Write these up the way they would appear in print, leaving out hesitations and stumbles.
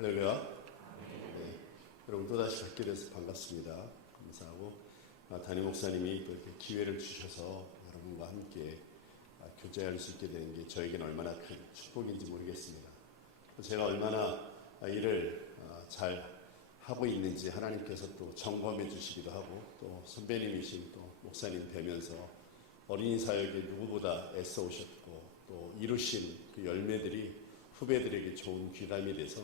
할렐루야. 네, 여러분 또다시 뵙게 돼서 반갑습니다. 감사하고 담임 목사님이 또 이렇게 기회를 주셔서 여러분과 함께 교제할 수 있게 되는 게 저에게는 얼마나 큰 축복인지 모르겠습니다. 제가 얼마나 일을 잘 하고 있는지 하나님께서 또 점검해 주시기도 하고, 또 선배님이신 또 목사님 뵈면서 어린이 사역에 누구보다 애써 오셨고 또 이루신 그 열매들이 후배들에게 좋은 귀감이 돼서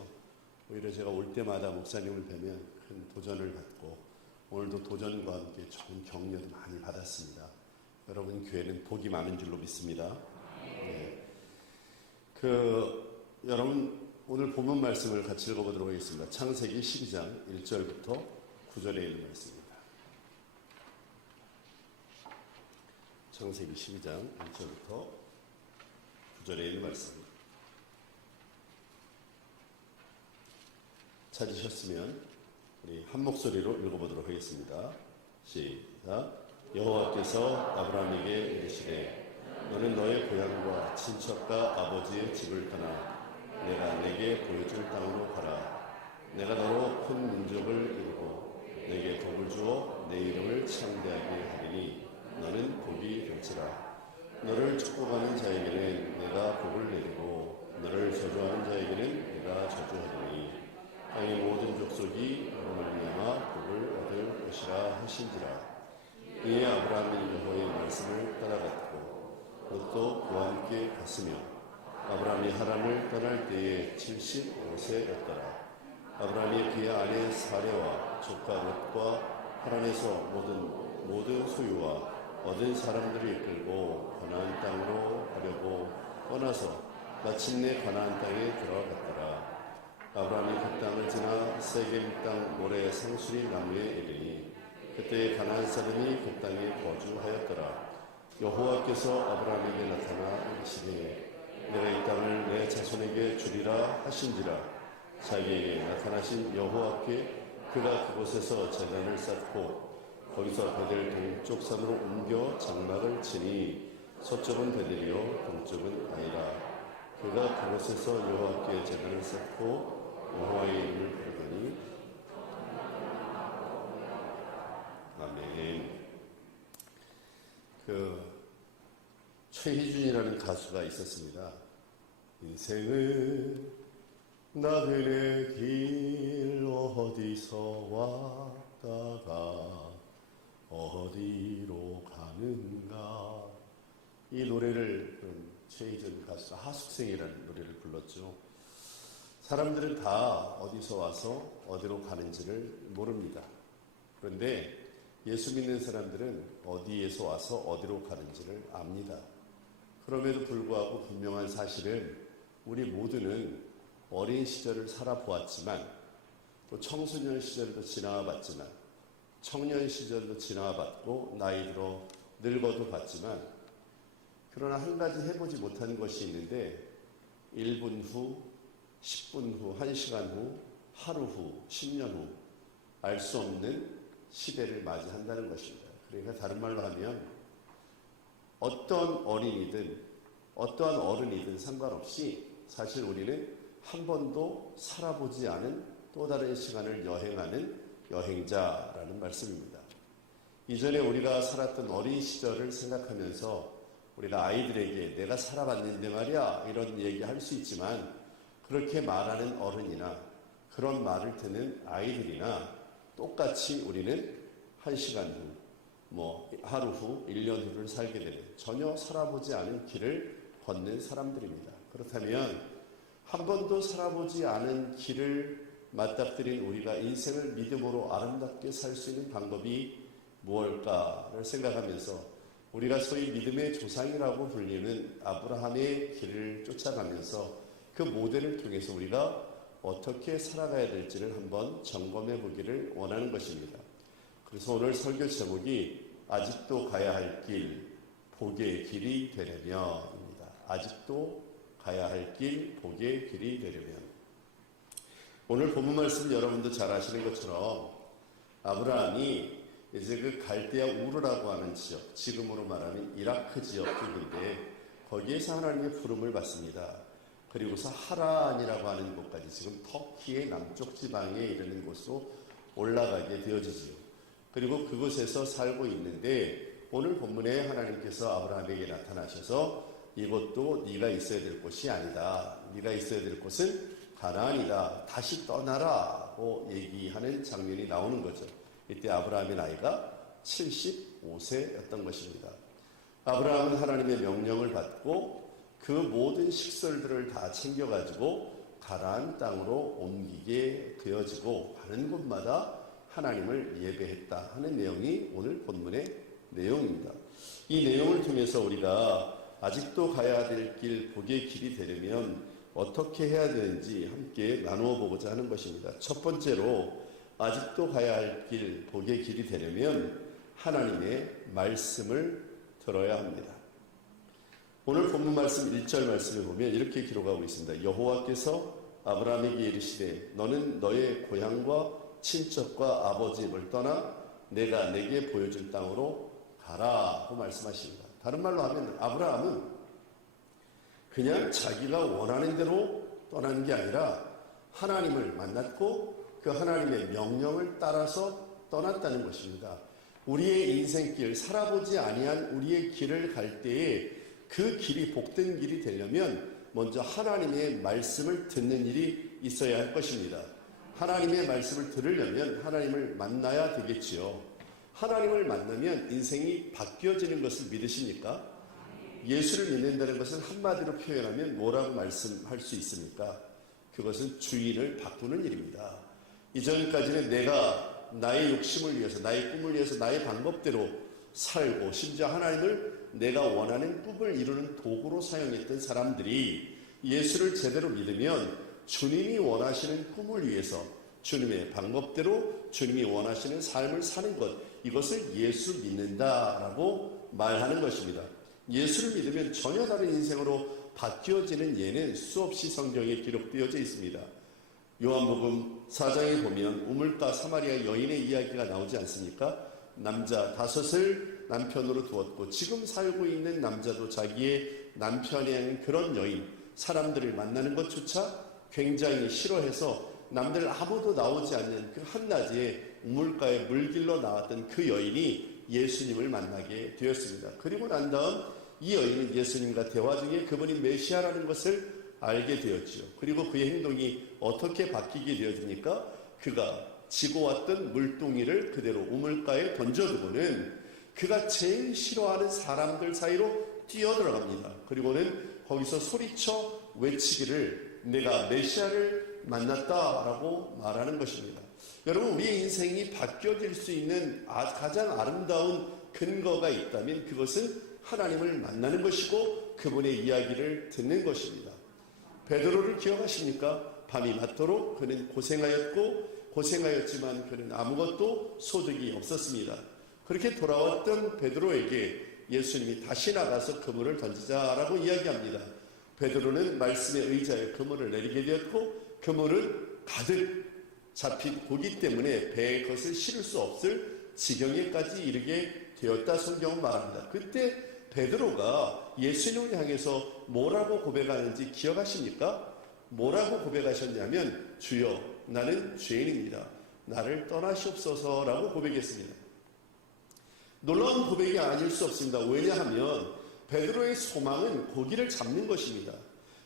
오히려 제가 올 때마다 목사님을 뵈면 큰 도전을 받고, 오늘도 도전과 함께 좋은 격려도 많이 받았습니다. 여러분 교회는 복이 많은 줄로 믿습니다. 네. 여러분 오늘 본문 말씀을 같이 읽어보도록 하겠습니다. 창세기 12장 1절부터 9절에 있는 말씀입니다. 창세기 12장 1절부터 9절에 있는 말씀입니다. 찾으셨으면 우리 한 목소리로 읽어보도록 하겠습니다. 시작. 여호와께서 아브라함에게 이르시되 너는 너의 고향과 친척과 아버지의 집을 떠나 내가 내게 보여줄 땅으로 가라. 내가 너로 큰 민족을 이루고 내게 복을 주어 내 이름을 창대하게 하리니 너는 복이 될지라. 너를 축복하는 자에게는 내가 복을 내리고 너를 저주하는 자에게는 내가 저주하리니 땅의 모든 족속이 너로 말미암아 복을 얻을 것이라 하신지라. 이에 아브라함은 여호와의 말씀을 따라갔고 롯도 그와 함께 갔으며 아브라함이 하란을 떠날 때에 75세였더라. 아브라함이 그의 아내 사레와 조카 롯과 하란에서 모든 소유와 얻은 사람들을 이끌고 가나안 땅으로 가려고 떠나서 마침내 가나안 땅에 들어갔더라. 아브라함이 그 땅을 지나 세겜 땅 모래 상수리 나무에 이르니 그때 가나안 사람이 그 땅에 거주하였더라. 여호와께서 아브라함에게 나타나 이르시되 내가 이 땅을 내 자손에게 주리라 하신지라. 자기에게 나타나신 여호와께 그가 그곳에서 제단을 쌓고 거기서 베델 동쪽 산으로 옮겨 장막을 치니 서쪽은 베델이요 동쪽은 아니라. 그가 그곳에서 여호와께 제단을 쌓고 여호와의 이름을 부르더니 아멘. 최희준이라는 가수가 있었습니다. 인생은 나그네 길 어디서 왔다가 어디로 가는가. 이 노래를 최희준 가수가 하숙생이라는 노래를 불렀죠. 사람들은 다 어디서 와서 어디로 가는지를 모릅니다. 그런데 예수 믿는 사람들은 어디에서 와서 어디로 가는지를 압니다. 그럼에도 불구하고 분명한 사실은 우리 모두는 어린 시절을 살아보았지만, 또 청소년 시절도 지나와봤지만, 청년 시절도 지나와봤고 나이 들어 늙어도 봤지만, 그러나 한 가지 해보지 못한 것이 있는데 1분 후, 10분 후, 1시간 후, 하루 후, 10년 후 알 수 없는 시대를 맞이한다는 것입니다. 그러니까 다른 말로 하면 어떤 어린이든 어떠한 어른이든 상관없이 사실 우리는 한 번도 살아보지 않은 또 다른 시간을 여행하는 여행자라는 말씀입니다. 이전에 우리가 살았던 어린 시절을 생각하면서 우리가 아이들에게 내가 살아봤는데 말이야 이런 얘기할 수 있지만, 그렇게 말하는 어른이나 그런 말을 듣는 아이들이나 똑같이 우리는 1시간 후, 하루 후, 1년 후를 살게 되는 전혀 살아보지 않은 길을 걷는 사람들입니다. 그렇다면 한 번도 살아보지 않은 길을 맞닥뜨린 우리가 인생을 믿음으로 아름답게 살 수 있는 방법이 무엇일까를 생각하면서 우리가 소위 믿음의 조상이라고 불리는 아브라함의 길을 쫓아가면서 그 모델을 통해서 우리가 어떻게 살아가야 될지를 한번 점검해 보기를 원하는 것입니다. 그래서 오늘 설교 제목이 아직도 가야 할 길, 복의 길이 되려면입니다. 아직도 가야 할 길, 복의 길이 되려면. 오늘 본문 말씀 여러분도 잘 아시는 것처럼 아브라함이 이제 그 갈대아 우르라고 하는 지역, 지금으로 말하는 이라크 지역 쪽인데 거기에서 하나님의 부름을 받습니다. 그리고서 하란이라고 하는 곳까지 지금 터키의 남쪽 지방에 이르는 곳으로 올라가게 되어지지요. 그리고 그곳에서 살고 있는데 오늘 본문에 하나님께서 아브라함에게 나타나셔서 이것도 네가 있어야 될 곳이 아니다. 네가 있어야 될 곳은 가나안이다. 다시 떠나라고 얘기하는 장면이 나오는 거죠. 이때 아브라함의 나이가 75세였던 것입니다. 아브라함은 하나님의 명령을 받고 그 모든 식솔들을 다 챙겨가지고 가나안 땅으로 옮기게 되어지고 가는 곳마다 하나님을 예배했다 하는 내용이 오늘 본문의 내용입니다. 이 내용을 통해서 우리가 아직도 가야 될 길, 복의 길이 되려면 어떻게 해야 되는지 함께 나누어 보고자 하는 것입니다. 첫 번째로 아직도 가야 할 길, 복의 길이 되려면 하나님의 말씀을 들어야 합니다. 오늘 본문 말씀 1절 말씀을 보면 이렇게 기록하고 있습니다. 여호와께서 아브라함에게 이르시되 너는 너의 고향과 친척과 아버지 집을 떠나 내가 내게 보여줄 땅으로 가라고 말씀하십니다. 다른 말로 하면 아브라함은 그냥 자기가 원하는 대로 떠나는 게 아니라 하나님을 만났고 그 하나님의 명령을 따라서 떠났다는 것입니다. 우리의 인생길, 살아보지 아니한 우리의 길을 갈 때에 그 길이 복된 길이 되려면 먼저 하나님의 말씀을 듣는 일이 있어야 할 것입니다. 하나님의 말씀을 들으려면 하나님을 만나야 되겠지요. 하나님을 만나면 인생이 바뀌어지는 것을 믿으십니까? 예수를 믿는다는 것은 한마디로 표현하면 뭐라고 말씀할 수 있습니까? 그것은 주인을 바꾸는 일입니다. 이전까지는 내가 나의 욕심을 위해서, 나의 꿈을 위해서, 나의 방법대로 살고 심지어 하나님을 내가 원하는 꿈을 이루는 도구로 사용했던 사람들이 예수를 제대로 믿으면 주님이 원하시는 꿈을 위해서 주님의 방법대로 주님이 원하시는 삶을 사는 것, 이것을 예수 믿는다라고 말하는 것입니다. 예수를 믿으면 전혀 다른 인생으로 바뀌어지는 예는 수없이 성경에 기록되어져 있습니다. 요한복음 4장에 보면 우물가 사마리아 여인의 이야기가 나오지 않습니까? 남자 5을 남편으로 두었고 지금 살고 있는 남자도 자기의 남편이라는 그런 여인, 사람들을 만나는 것조차 굉장히 싫어해서 남들 아무도 나오지 않는 그 한낮에 우물가에 물길로 나왔던 그 여인이 예수님을 만나게 되었습니다. 그리고 난 다음 이 여인은 예수님과 대화 중에 그분이 메시아라는 것을 알게 되었죠. 그리고 그의 행동이 어떻게 바뀌게 되어집니까? 그가 지고 왔던 물동이를 그대로 우물가에 던져두고는 그가 제일 싫어하는 사람들 사이로 뛰어들어갑니다. 그리고는 거기서 소리쳐 외치기를 내가 메시아를 만났다라고 말하는 것입니다. 여러분, 우리의 인생이 바뀌어질 수 있는 가장 아름다운 근거가 있다면 그것은 하나님을 만나는 것이고 그분의 이야기를 듣는 것입니다. 베드로를 기억하십니까? 밤이 맞도록 그는 고생하였지만 그는 아무것도 소득이 없었습니다. 그렇게 돌아왔던 베드로에게 예수님이 다시 나가서 그물을 던지자라고 이야기합니다. 베드로는 말씀의 의자에 그물을 내리게 되었고 그물은 가득 잡힌 고기 때문에 배에 그것을 실을 수 없을 지경에까지 이르게 되었다 성경은 말합니다. 그때 베드로가 예수님을 향해서 뭐라고 고백하는지 기억하십니까? 뭐라고 고백하셨냐면 주여 나는 죄인입니다. 나를 떠나시옵소서라고 고백했습니다. 놀라운 고백이 아닐 수 없습니다. 왜냐하면 베드로의 소망은 고기를 잡는 것입니다.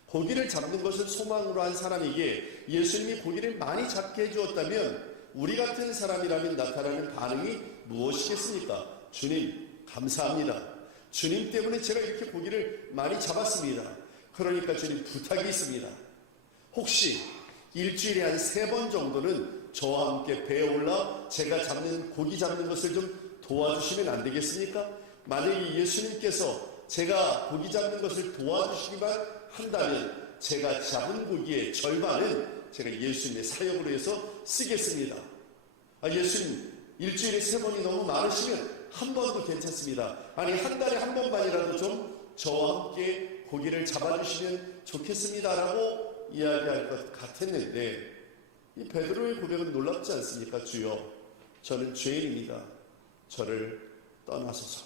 고기를 잡는 것을 소망으로 한 사람에게 예수님이 고기를 많이 잡게 해주었다면 우리 같은 사람이라면 나타나는 반응이 무엇이겠습니까? 주님 감사합니다. 주님 때문에 제가 이렇게 고기를 많이 잡았습니다. 그러니까 주님 부탁이 있습니다. 혹시 일주일에 한 3번 정도는 저와 함께 배에 올라 제가 고기 잡는 것을 좀 도와주시면 안 되겠습니까? 만약에 예수님께서 제가 고기 잡는 것을 도와주시기만 한다면 제가 잡은 고기의 절반은 제가 예수님의 사역으로 해서 쓰겠습니다. 예수님 일주일에 3번이 너무 많으시면 한 번도 괜찮습니다. 아니 한 달에 한 번만이라도 좀 저와 함께 고기를 잡아주시면 좋겠습니다라고 이야기할 것 같았는데 이 베드로의 고백은 놀랍지 않습니까? 주여 저는 죄인입니다. 저를 떠나소서.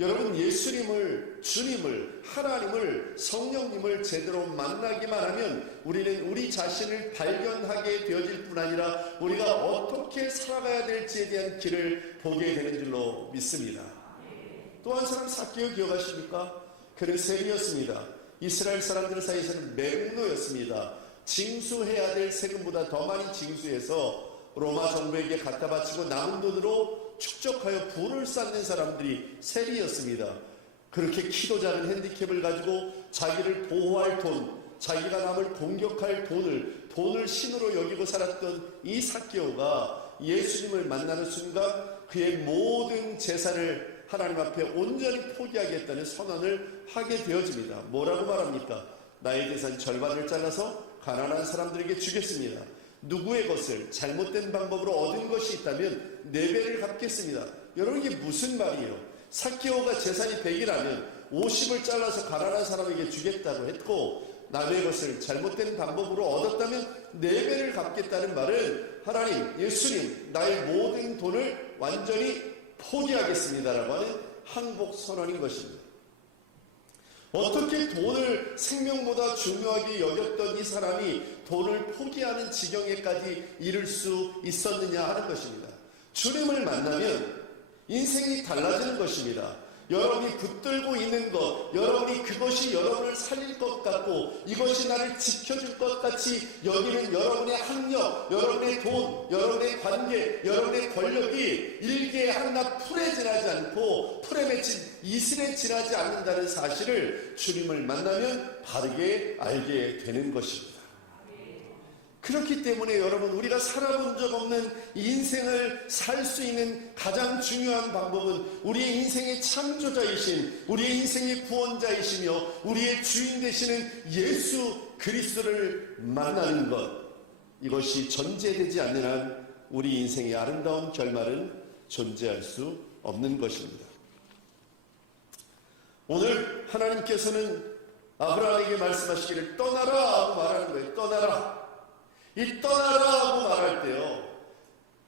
여러분, 예수님을, 주님을, 하나님을, 성령님을 제대로 만나기만 하면 우리는 우리 자신을 발견하게 되어질 뿐 아니라 우리가 어떻게 살아가야 될지에 대한 길을 보게 되는 줄로 믿습니다. 또 한 사람 삭개오 기억하십니까? 그는 세리였습니다. 이스라엘 사람들 사이에서는 맹로였습니다. 징수해야 될 세금보다 더 많이 징수해서 로마 정부에게 갖다 바치고 남은 돈으로 축적하여 부를 쌓는 사람들이 세리였습니다. 그렇게 키도 작은 핸디캡을 가지고 자기를 보호할 돈, 자기가 남을 공격할 돈을 신으로 여기고 살았던 이 삭개오가 예수님을 만나는 순간 그의 모든 재산을 하나님 앞에 온전히 포기하겠다는 선언을 하게 되어집니다. 뭐라고 말합니까? 나의 재산 절반을 잘라서 가난한 사람들에게 주겠습니다. 누구의 것을 잘못된 방법으로 얻은 것이 있다면 4배를 갚겠습니다. 여러분, 이게 무슨 말이에요? 삭개오가 재산이 100이라면 50을 잘라서 가난한 사람에게 주겠다고 했고, 남의 것을 잘못된 방법으로 얻었다면 4배를 갚겠다는 말은 하나님, 예수님, 나의 모든 돈을 완전히 포기하겠습니다라고 하는 항복 선언인 것입니다. 어떻게 돈을 생명보다 중요하게 여겼던 이 사람이 돈을 포기하는 지경에까지 이를 수 있었느냐 하는 것입니다. 주님을 만나면 인생이 달라지는 것입니다. 여러분이 붙들고 있는 것, 여러분이 그것이 여러분을 살릴 것 같고 이것이 나를 지켜줄 것 같이 여기는 여러분의 학력, 여러분의 돈, 여러분의 관계, 여러분의 권력이 일개의 하나 풀에 지나지 않고 풀에 맺힌 이슬에 지나지 않는다는 사실을 주님을 만나면 바르게 알게 되는 것입니다. 그렇기 때문에 여러분, 우리가 살아본 적 없는 인생을 살 수 있는 가장 중요한 방법은 우리의 인생의 창조자이신, 우리의 인생의 구원자이시며 우리의 주인 되시는 예수 그리스도를 만나는 것, 이것이 전제되지 않는 한 우리 인생의 아름다운 결말은 존재할 수 없는 것입니다. 오늘 하나님께서는 아브라함에게 말씀하시기를 떠나라 하고 말하는 거예요. 떠나라. 이 떠나라고 말할 때요,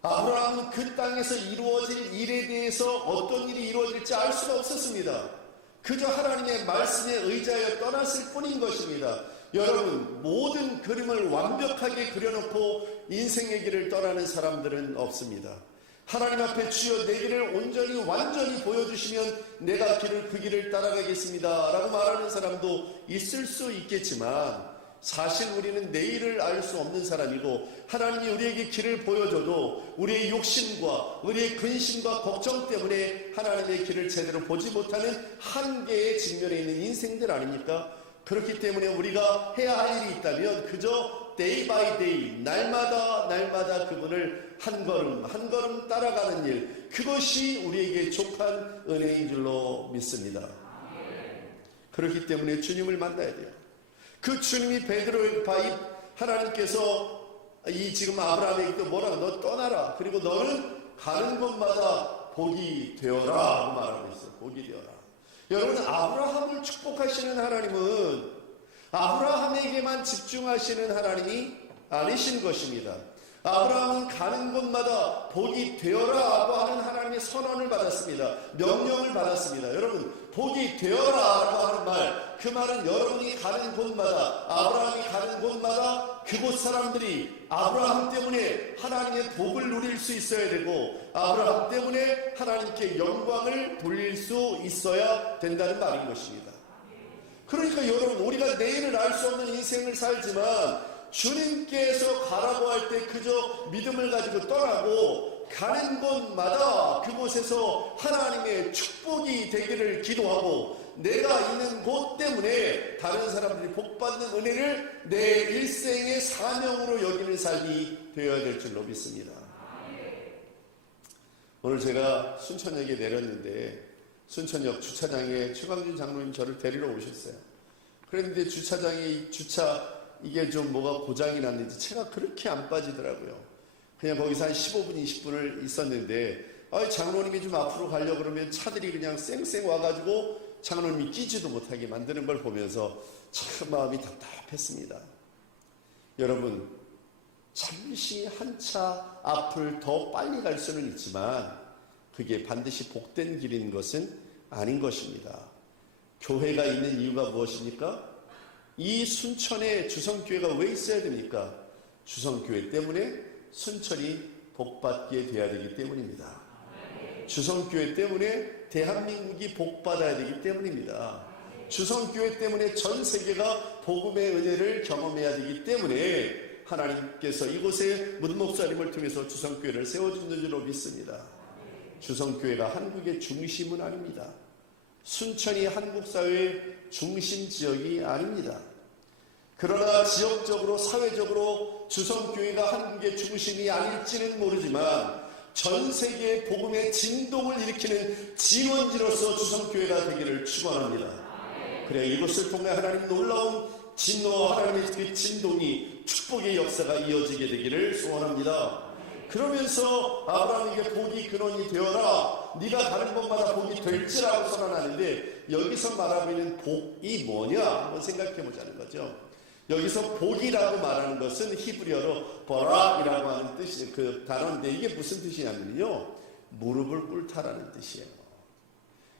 아브라함은 그 땅에서 이루어질 일에 대해서 어떤 일이 이루어질지 알 수가 없었습니다. 그저 하나님의 말씀에 의지하여 떠났을 뿐인 것입니다. 여러분, 모든 그림을 완벽하게 그려놓고 인생의 길을 떠나는 사람들은 없습니다. 하나님 앞에 주여 내 길을 온전히 완전히 보여주시면 내가 그 길을 따라가겠습니다 라고 말하는 사람도 있을 수 있겠지만, 사실 우리는 내일을 알 수 없는 사람이고 하나님이 우리에게 길을 보여줘도 우리의 욕심과 우리의 근심과 걱정 때문에 하나님의 길을 제대로 보지 못하는 한계에 직면해 있는 인생들 아닙니까? 그렇기 때문에 우리가 해야 할 일이 있다면 그저 day by day, 날마다 그분을 한 걸음 한 걸음 따라가는 일, 그것이 우리에게 족한 은혜인 줄로 믿습니다. 그렇기 때문에 주님을 만나야 돼요. 그 주님이 베드로의 바입 하나님께서 이 지금 아브라함에게 또 뭐라고, 너 떠나라, 그리고 너는 가는 곳마다 복이 되어라 하고 말하고 있어요. 복이 되어라. 여러분, 아브라함을 축복하시는 하나님은 아브라함에게만 집중하시는 하나님이 아니신 것입니다. 아브라함은 가는 곳마다 복이 되어라고 하는 하나님의 선언을 받았습니다. 명령을 받았습니다. 여러분, 복이 되어라고 하는 말, 그 말은 여러분이 가는 곳마다, 아브라함이 가는 곳마다 그곳 사람들이 아브라함 때문에 하나님의 복을 누릴 수 있어야 되고, 아브라함 때문에 하나님께 영광을 돌릴 수 있어야 된다는 말인 것입니다. 그러니까 여러분, 우리가 내일을 알 수 없는 인생을 살지만 주님께서 가라고 할 때 그저 믿음을 가지고 떠나고 가는 곳마다 그곳에서 하나님의 축복이 되기를 기도하고, 내가 있는 곳 때문에 다른 사람들이 복받는 은혜를 내 일생의 사명으로 여기는 삶이 되어야 될 줄로 믿습니다. 오늘 제가 순천역에 내렸는데 순천역 주차장에 최광준 장로님 저를 데리러 오셨어요. 그런데 주차장에 이게 좀 뭐가 고장이 났는지 차가 그렇게 안 빠지더라고요. 그냥 거기서 한 15분, 20분을 있었는데, 장로님이 좀 앞으로 가려고 그러면 차들이 그냥 쌩쌩 와가지고 장로님이 끼지도 못하게 만드는 걸 보면서 참 마음이 답답했습니다. 여러분, 잠시 한 차 앞을 더 빨리 갈 수는 있지만 그게 반드시 복된 길인 것은 아닌 것입니다. 교회가 있는 이유가 무엇입니까? 이 순천에 주성교회가 왜 있어야 됩니까? 주성교회 때문에 순천이 복받게 되어야 되기 때문입니다. 주성교회 때문에 대한민국이 복받아야 되기 때문입니다. 주성교회 때문에 전 세계가 복음의 은혜를 경험해야 되기 때문에 하나님께서 이곳에 문 목사님을 통해서 주성교회를 세워주는 줄로 믿습니다. 주성교회가 한국의 중심은 아닙니다. 순천이 한국 사회의 중심 지역이 아닙니다. 그러나 지역적으로 사회적으로 주성교회가 한국의 중심이 아닐지는 모르지만 전 세계의 복음의 진동을 일으키는 진원지로서 주성교회가 되기를 축원합니다. 그래 이것을 통해 하나님 놀라운 진노와 하나님의 그 진동이 축복의 역사가 이어지게 되기를 소원합니다. 그러면서 아브라함에게 복이 근원이 되어라, 네가 가는 곳마다 복이 될지라고 선언하는데 여기서 말하고 있는 복이 뭐냐 한번 생각해 보자는 거죠. 여기서 복이라고 말하는 것은 히브리어로 버락이라고 하는 뜻이 그 단어인데 이게 무슨 뜻이냐면요, 무릎을 꿇다라는 뜻이에요.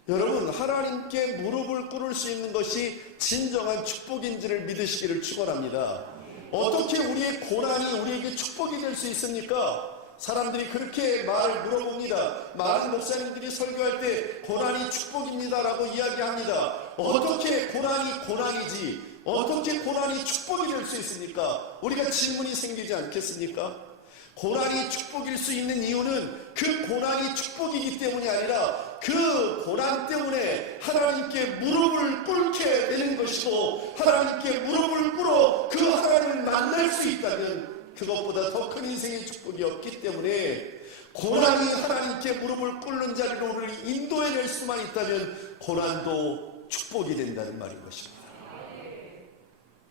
여러분, 하나님께 무릎을 꿇을 수 있는 것이 진정한 축복인지를 믿으시기를 축원합니다. 어떻게 우리의 고난이 우리에게 축복이 될 수 있습니까? 사람들이 그렇게 말을 물어봅니다. 많은 목사님들이 설교할 때 고난이 축복입니다라고 이야기합니다. 어떻게 고난이 고난이지, 어떻게 고난이 축복이 될 수 있습니까? 우리가 질문이 생기지 않겠습니까? 고난이 축복일 수 있는 이유는 그 고난이 축복이기 때문이 아니라 그 고난 때문에 하나님께 무릎을 꿇게 되는 것이고, 하나님께 무릎을 꿇어 그 하나님을 만날 수 있다면 그것보다 더 큰 인생의 축복이 없기 때문에 고난이 하나님께 무릎을 꿇는 자리로 우리를 인도해낼 수만 있다면 고난도 축복이 된다는 말인 것입니다.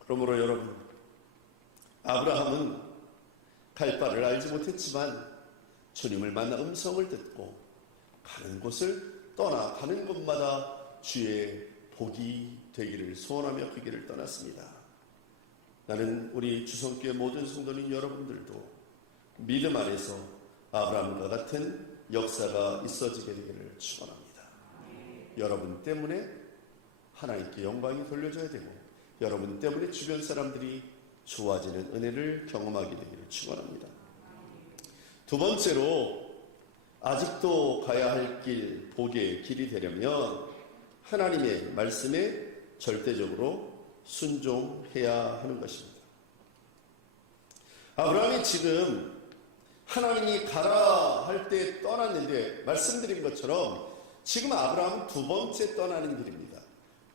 그러므로 여러분, 아브라함은 갈 바를 알지 못했지만 주님을 만나 음성을 듣고 가는 곳을 떠나 가는 곳마다 주의 복이 되기를 소원하며 그 길을 떠났습니다. 나는 우리 주성교회 모든 성도님 여러분들도 믿음 안에서 아브라함과 같은 역사가 있어지게 되기를 축원합니다. 여러분 때문에 하나님께 영광이 돌려져야 되고 여러분 때문에 주변 사람들이 좋아지는 은혜를 경험하게 되기를 축원합니다. 두 번째로, 아직도 가야 할 길, 복의 길이 되려면 하나님의 말씀에 절대적으로 순종해야 하는 것입니다. 아브라함이 지금 하나님이 가라 할 때 떠났는데 말씀드린 것처럼 지금 아브라함은 두 번째 떠나는 길입니다.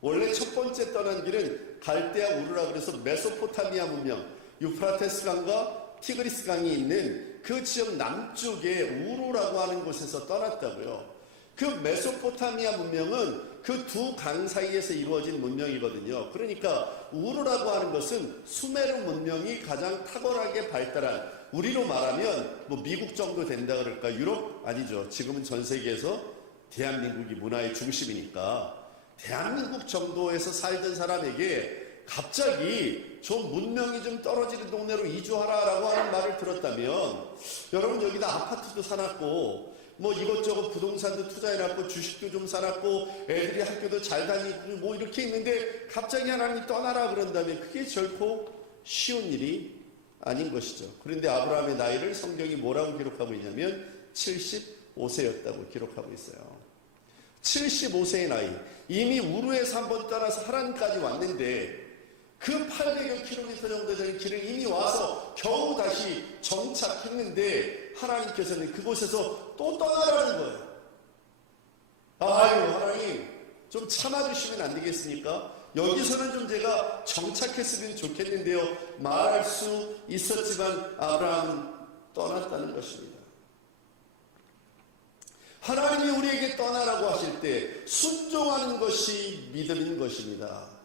원래 첫 번째 떠난 길은 갈대아 우르라 그래서 메소포타미아 문명, 유프라테스 강과 티그리스 강이 있는 그 지역 남쪽에 우르라고 하는 곳에서 떠났다고요. 그 메소포타미아 문명은 그 두 강 사이에서 이루어진 문명이거든요. 그러니까 우르라고 하는 것은 수메르 문명이 가장 탁월하게 발달한, 우리로 말하면 뭐 미국 정도 된다 그럴까? 유럽? 아니죠. 지금은 전 세계에서 대한민국이 문화의 중심이니까 대한민국 정도에서 살던 사람에게 갑자기 좀 문명이 좀 떨어지는 동네로 이주하라라고 하는 말을 들었다면, 여러분 여기다 아파트도 사놨고 뭐 이것저것 부동산도 투자해놨고 주식도 좀 사놨고 애들이 학교도 잘 다니고 뭐 이렇게 있는데 갑자기 하나님이 떠나라 그런다면 그게 결코 쉬운 일이 아닌 것이죠. 그런데 아브라함의 나이를 성경이 뭐라고 기록하고 있냐면 75세였다고 기록하고 있어요. 75세의 나이, 이미 우르에서 한번 떠나서 하란까지 왔는데 그 800여 킬로미터 정도 되는 길을 이미 와서 겨우 다시 정착했는데 하나님께서는 그곳에서 또 떠나라는 거예요. 아유, 하나님 좀 참아주시면 안 되겠습니까? 여기서는 좀 제가 정착했으면 좋겠는데요. 말할 수 있었지만 아브라함은 떠났다는 것입니다. 하나님이 우리에게 떠나라고 하실 때 순종하는 것이 믿음인 것입니다.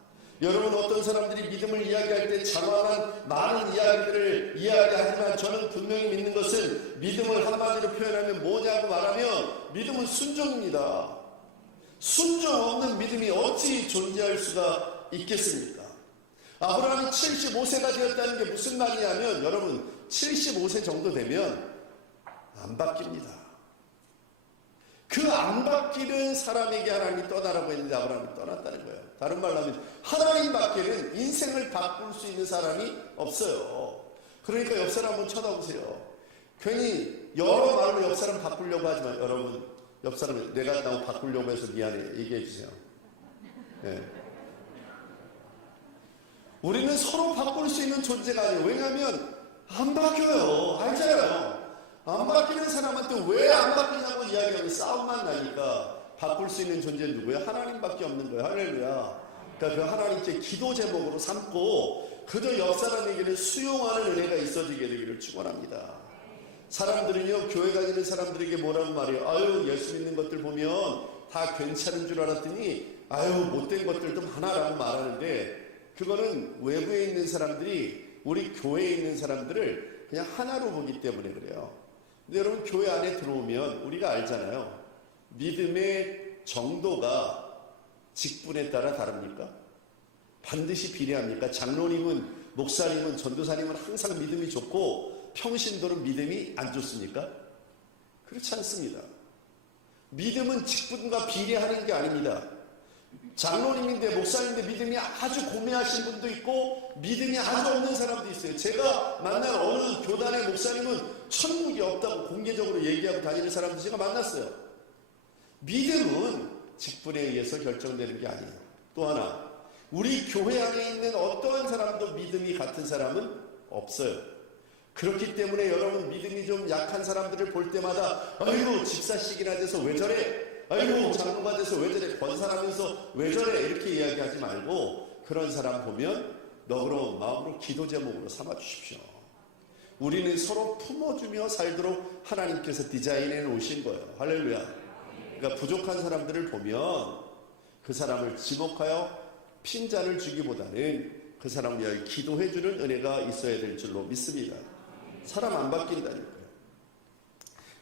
여러분, 어떤 사람들이 믿음을 이야기할 때 장황한 많은 이야기들을 이야기하지만 저는 분명히 믿는 것은, 믿음을 한마디로 표현하면 뭐냐고 말하면 믿음은 순종입니다. 순종 없는 믿음이 어찌 존재할 수가 있겠습니까? 아브라함이 75세가 되었다는 게 무슨 말이냐면, 여러분 75세 정도 되면 안 바뀝니다. 그 안 바뀌는 사람에게 하나님이 떠나라고 했는데 아브라함이 떠났다는 거예요. 다른 말로 하면 하나님 밖에는 인생을 바꿀 수 있는 사람이 없어요. 그러니까 옆 사람 한번 쳐다보세요. 괜히 여러 말로 옆 사람 바꾸려고 하지만, 여러분 옆 사람 내가 나 바꾸려고 해서 미안해 얘기해 주세요. 네. 우리는 서로 바꿀 수 있는 존재가 아니에요. 왜냐하면 안 바뀌어요. 알잖아요. 안 바뀌는 사람한테 왜 안 바뀌냐고 이야기하면 싸움만 나니까. 바꿀 수 있는 존재는 누구예요? 하나님밖에 없는 거예요. 할렐루야. 그러니까 그 하나님께 기도 제목으로 삼고 그저 옆 사람에게는 수용하는 은혜가 있어지게 되기를 축원합니다. 사람들은요, 교회 다니는 사람들에게 뭐라고 말해요? 아유, 예수 믿는 것들 보면 다 괜찮은 줄 알았더니 아유, 못된 것들도 많아라고 말하는데, 그거는 외부에 있는 사람들이 우리 교회에 있는 사람들을 그냥 하나로 보기 때문에 그래요. 근데 여러분, 교회 안에 들어오면 우리가 알잖아요. 믿음의 정도가 직분에 따라 다릅니까? 반드시 비례합니까? 장로님은, 목사님은, 전도사님은 항상 믿음이 좋고 평신도는 믿음이 안 좋습니까? 그렇지 않습니다. 믿음은 직분과 비례하는 게 아닙니다. 장로님인데, 목사님인데 믿음이 아주 고매하신 분도 있고 믿음이 아주 없는 사람도 있어요. 제가 만난 어느 교단의 목사님은 천국이 없다고 공개적으로 얘기하고 다니는 사람도 제가 만났어요. 믿음은 직분에 의해서 결정되는 게 아니에요. 또 하나, 우리 교회 안에 있는 어떠한 사람도 믿음이 같은 사람은 없어요. 그렇기 때문에 여러분, 믿음이 좀 약한 사람들을 볼 때마다 아이고, 집사식이나 돼서 왜 저래? 아이고, 장로가 돼서 왜 저래? 권사라면서 왜 저래? 이렇게 이야기하지 말고 그런 사람 보면 너그러운 마음으로 기도 제목으로 삼아주십시오. 우리는 서로 품어주며 살도록 하나님께서 디자인해 놓으신 거예요. 할렐루야. 그러니까 부족한 사람들을 보면 그 사람을 지목하여 핀잔을 주기보다는 그 사람을 위하여 기도해주는 은혜가 있어야 될 줄로 믿습니다. 사람 안 바뀐다니까요.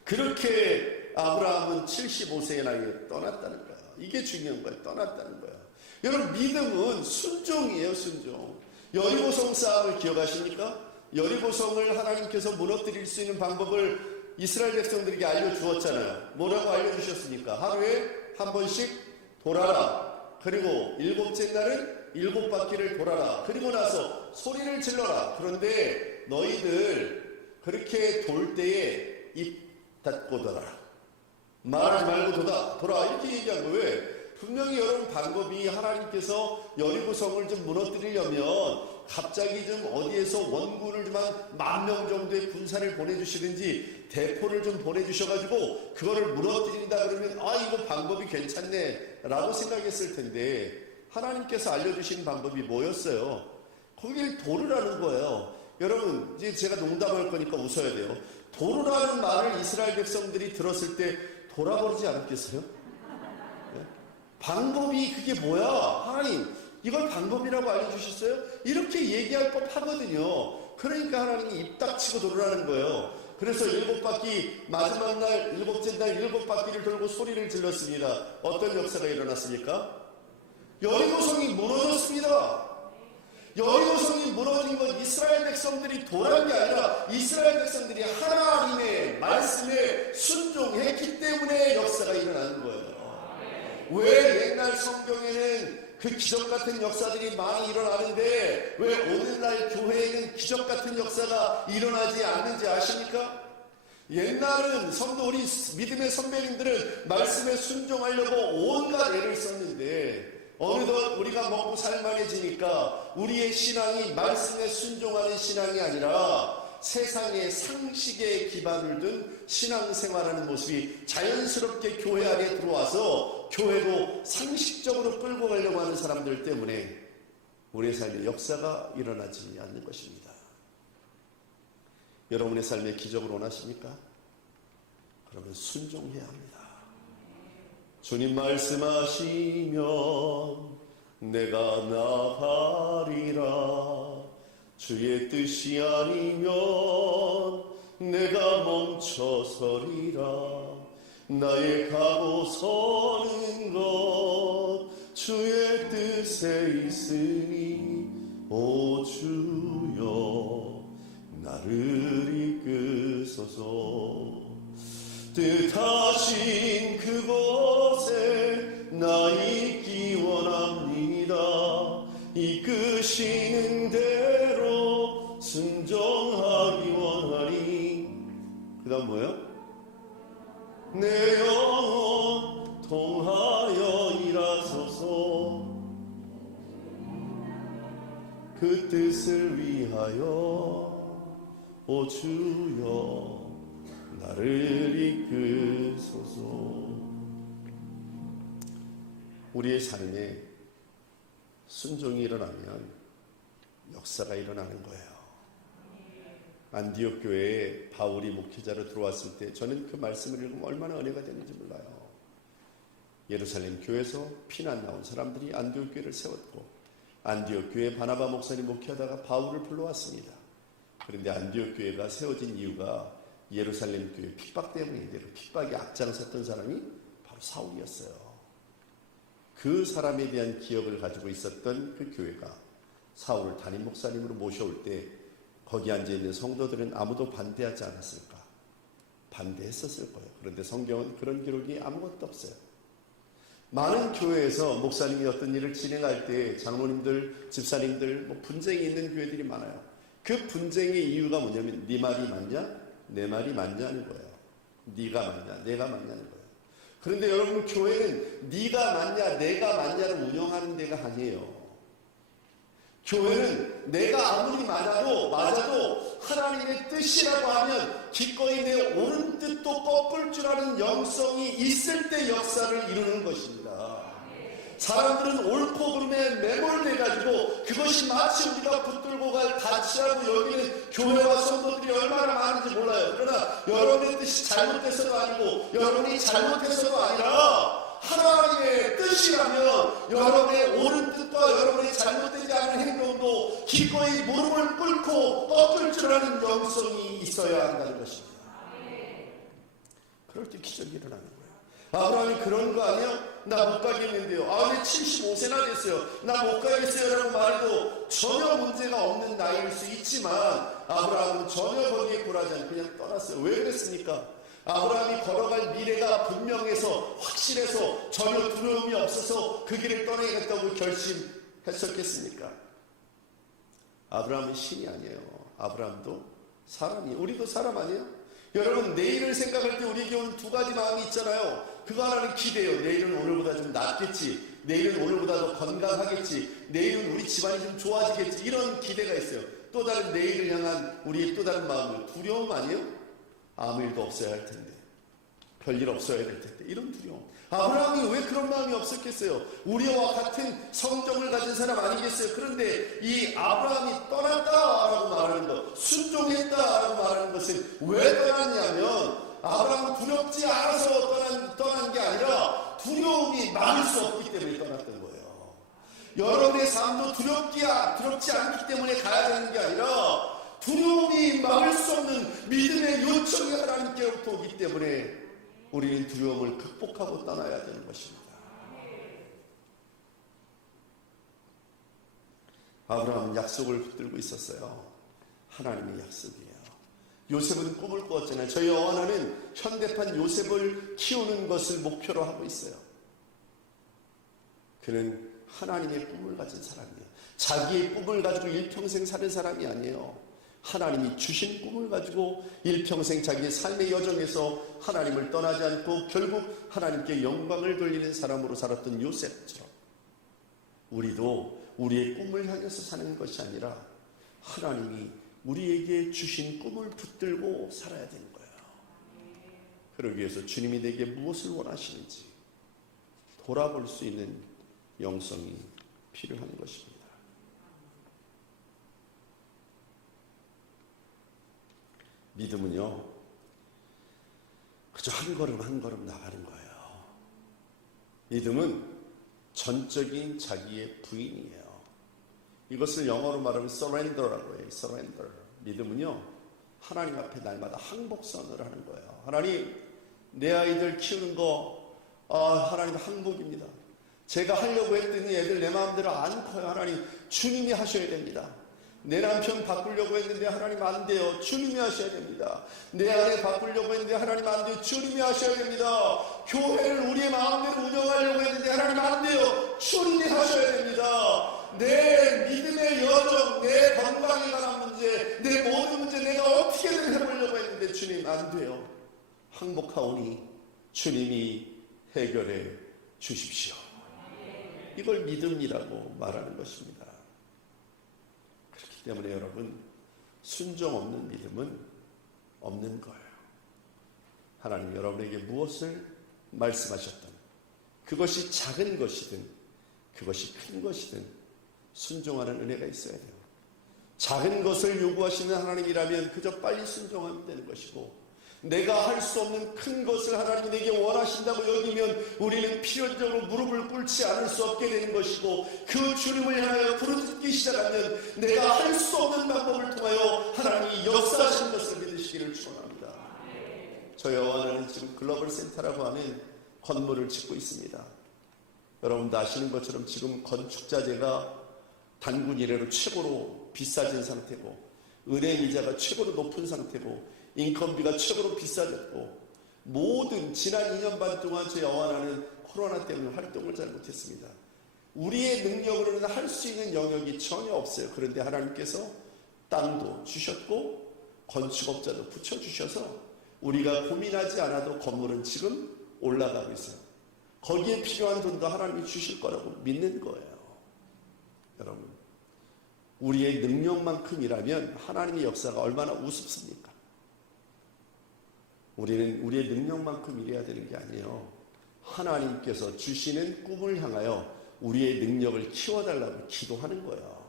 그렇게 아브라함은 75세의 나이에 떠났다는 거야. 이게 중요한 거예요. 떠났다는 거야. 여러분, 믿음은 순종이에요. 순종. 여리고성 싸움을 기억하십니까? 여리고성을 하나님께서 무너뜨릴 수 있는 방법을 이스라엘 백성들에게 알려주었잖아요. 뭐라고 알려주셨습니까? 하루에 한 번씩 돌아라. 그리고 일곱째 날은 7바퀴를 돌아라. 그리고 나서 소리를 질러라. 그런데 너희들 그렇게 돌 때에 입 닫고 돌아라. 말하지 말고 돌아. 이렇게 얘기한 거예요. 왜? 분명히 여러분, 방법이 하나님께서 여리고성을 좀 무너뜨리려면 갑자기 좀 어디에서 원군을 좀 한 10,000명 정도의 군사를 보내주시든지 대포를 좀 보내주셔가지고 그거를 무너뜨린다 그러면 이거 방법이 괜찮네 라고 생각했을 텐데, 하나님께서 알려주신 방법이 뭐였어요? 거길 도르라는 거예요. 여러분, 이제 제가 농담할 거니까 웃어야 돼요. 도르라는 말을 이스라엘 백성들이 들었을 때 돌아버리지 않았겠어요? 네? 방법이 그게 뭐야? 하나님, 이걸 방법이라고 알려주셨어요? 이렇게 얘기할 법 하거든요. 그러니까 하나님이 입 닥치고 돌으라는 거예요. 그래서 7바퀴, 마지막 날 7째 날 7바퀴를 돌고 소리를 질렀습니다. 어떤 역사가 일어났습니까? 여리고성이 무너졌습니다. 여리고성이 무너진 건 이스라엘 백성들이 돌아간 게 아니라 이스라엘 백성들이 하나님의 말씀에 순종했기 때문에 역사가 일어나는 거예요. 왜 옛날 성경에는 그 기적 같은 역사들이 많이 일어나는데 왜 오늘날 교회에는 기적 같은 역사가 일어나지 않는지 아십니까? 옛날은 성도, 우리 믿음의 선배님들은 말씀에 순종하려고 온갖 애를 썼는데 어느덧 우리가 먹고 살만해지니까 우리의 신앙이 말씀에 순종하는 신앙이 아니라 세상의 상식에 기반을 둔 신앙생활하는 모습이 자연스럽게 교회 안에 들어와서 교회도 상식적으로 끌고 가려고 하는 사람들 때문에 우리의 삶에 역사가 일어나지 않는 것입니다. 여러분의 삶에 기적을 원하십니까? 그러면 순종해야 합니다. 주님 말씀하시면 내가 나가리라. 주의 뜻이 아니면 내가 멈춰서리라. 나의 가고 서는 것 주의 뜻에 있으니 오 주여 나를 이끄소서. 뜻하신 그곳에 나 있기 원합니다. 이끄시는 대로 순종하기 원하니. 그 다음 뭐예요? 내 영혼 통하여 일하소서. 그 뜻을 위하여 오 주여 나를 이끄소서. 우리의 삶에 순종이 일어나면 역사가 일어나는 거예요. 안디옥 교회에 바울이 목회자로 들어왔을 때 저는 그 말씀을 읽으면 얼마나 은혜가 되는지 몰라요. 예루살렘 교회에서 피난 나온 사람들이 안디옥 교회를 세웠고, 안디옥 교회에 바나바 목사님 목회하다가 바울을 불러왔습니다. 그런데 안디옥 교회가 세워진 이유가 예루살렘 교회 핍박 때문인데, 그 핍박이 앞장섰던 사람이 바로 사울이었어요. 그 사람에 대한 기억을 가지고 있었던 그 교회가 사울을 담임 목사님으로 모셔올 때 거기 앉아있는 성도들은 아무도 반대하지 않았을까? 반대했었을 거예요. 그런데 성경은 그런 기록이 아무것도 없어요. 많은 교회에서 목사님이 어떤 일을 진행할 때 장로님들, 집사님들 분쟁이 있는 교회들이 많아요. 그 분쟁의 이유가 뭐냐면 네 말이 맞냐? 내 말이 맞냐는 거예요. 네가 맞냐? 내가 맞냐는 거예요. 그런데 여러분, 교회는 네가 맞냐 내가 맞냐를 운영하는 데가 아니에요. 교회는 내가 아무리 맞아도 하나님의 뜻이라고 하면 기꺼이 내 옳은 뜻도 꺾을 줄 아는 영성이 있을 때 역사를 이루는 것입니다. 사람들은 옳고 그름에 매몰돼가지고 그것이 마치 우리가 붙들고 갈 가치라고 여기는 교회와 성도들이 얼마나 많은지 몰라요. 그러나 여러분의 뜻이 잘못돼서도 아니고 여러분이 잘못해서도 아니라 하나님의 뜻이라면 여러분의 옳은 뜻과 여러분의 잘못되지 않은 행동도 기꺼이 무릎을 꿇고 꺾을 줄 아는 영성이 있어야 한다는 것입니다. 그럴 때 기적이 일어나는 거예요. 아브라함이 그런 거 아니에요? 나 못 가겠는데요. 내 75세나 됐어요. 나 못 가겠어요 라고 말해도 전혀 문제가 없는 나이일 수 있지만 아브라함은 전혀 거기에 굴하지 않고 그냥 떠났어요. 왜 그랬습니까? 아브라함이 걸어갈 미래가 분명해서 확실해서 전혀 두려움이 없어서 그 길을 떠나겠다고 결심했었겠습니까? 아브라함은 신이 아니에요. 아브라함도 사람이에요. 우리도 사람 아니에요? 여러분, 내일을 생각할 때 우리에게 오는 두 가지 마음이 있잖아요. 그거 하나는 기대요. 내일은 오늘보다 좀 낫겠지. 내일은 오늘보다 더 건강하겠지. 내일은 우리 집안이 좀 좋아지겠지. 이런 기대가 있어요. 또 다른 내일을 향한 우리의 또 다른 마음은 두려움 아니에요? 아무 일도 없어야 할 텐데, 별일 없어야 될 텐데, 이런 두려움. 아브라함이 왜 그런 마음이 없었겠어요? 우리와 같은 성정을 가진 사람 아니겠어요? 그런데 이 아브라함이 떠났다라고 말하는 것, 순종했다라고 말하는 것은 왜 떠났냐면 아브라함은 두렵지 않아서 떠난 게 아니라 두려움이 막을 수 없기 때문에 떠났던 거예요. 여러분의 삶도 두렵지 않기 때문에 가야 되는 게 아니라 두려움이 막을 수 없는 믿음의 요청이 하나님께로부터 오기 때문에 우리는 두려움을 극복하고 떠나야 되는 것입니다. 아브라함은 약속을 붙들고 있었어요. 하나님의 약속이에요. 요셉은 꿈을 꾸었잖아요. 저희 어원하는 현대판 요셉을 키우는 것을 목표로 하고 있어요. 그는 하나님의 꿈을 가진 사람이에요. 자기의 꿈을 가지고 일평생 사는 사람이 아니에요. 하나님이 주신 꿈을 가지고 일평생 자기의 삶의 여정에서 하나님을 떠나지 않고 결국 하나님께 영광을 돌리는 사람으로 살았던 요셉처럼 우리도 우리의 꿈을 향해서 사는 것이 아니라 하나님이 우리에게 주신 꿈을 붙들고 살아야 되는 거예요. 그러기 위해서 주님이 내게 무엇을 원하시는지 돌아볼 수 있는 영성이 필요한 것입니다. 믿음은요, 그저 한 걸음 한 걸음 나가는 거예요. 믿음은 전적인 자기의 부인이에요. 이것을 영어로 말하면 surrender라고 해요. surrender. 믿음은요, 하나님 앞에 날마다 항복선을 하는 거예요. 하나님, 내 아이들 키우는 거 하나님 항복입니다. 제가 하려고 했더니 애들 내 마음대로 안 커요. 하나님, 주님이 하셔야 됩니다. 내 남편 바꾸려고 했는데 하나님 안 돼요. 주님이 하셔야 됩니다. 내 아내 바꾸려고 했는데 하나님 안 돼요. 주님이 하셔야 됩니다. 교회를 우리의 마음대로 운영하려고 했는데 하나님 안 돼요. 주님이 하셔야 됩니다. 내 믿음의 여정, 내 건강에 관한 문제, 내 모든 문제 내가 어떻게든 해보려고 했는데 주님 안 돼요. 항복하오니 주님이 해결해 주십시오. 이걸 믿음이라고 말하는 것입니다. 그렇기 때문에 여러분, 순종 없는 믿음은 없는 거예요. 하나님 여러분에게 무엇을 말씀하셨든 그것이 작은 것이든 그것이 큰 것이든 순종하는 은혜가 있어야 돼요. 작은 것을 요구하시는 하나님이라면 그저 빨리 순종하면 되는 것이고, 내가 할 수 없는 큰 것을 하나님이 내게 원하신다고 여기면 우리는 필연적으로 무릎을 꿇지 않을 수 없게 되는 것이고, 그 주님을 향하여 부르짖기 시작하면 내가 할 수 없는 방법을 통하여 하나님이 역사하신 것을 믿으시기를 축원합니다. 저희 어원은 지금 글로벌 센터라고 하는 건물을 짓고 있습니다. 여러분도 아시는 것처럼 지금 건축자재가 단군 이래로 최고로 비싸진 상태고, 은행 이자가 최고로 높은 상태고, 인건비가 최고로 비싸졌고, 모든 지난 2년 반 동안 제 어원하는 코로나 때문에 활동을 잘 못했습니다. 우리의 능력으로는 할 수 있는 영역이 전혀 없어요. 그런데 하나님께서 땅도 주셨고 건축업자도 붙여주셔서 우리가 고민하지 않아도 건물은 지금 올라가고 있어요. 거기에 필요한 돈도 하나님이 주실 거라고 믿는 거예요. 여러분, 우리의 능력만큼이라면 하나님의 역사가 얼마나 우습습니까? 우리는 우리의 능력만큼 일해야 되는 게 아니에요. 하나님께서 주시는 꿈을 향하여 우리의 능력을 키워달라고 기도하는 거예요.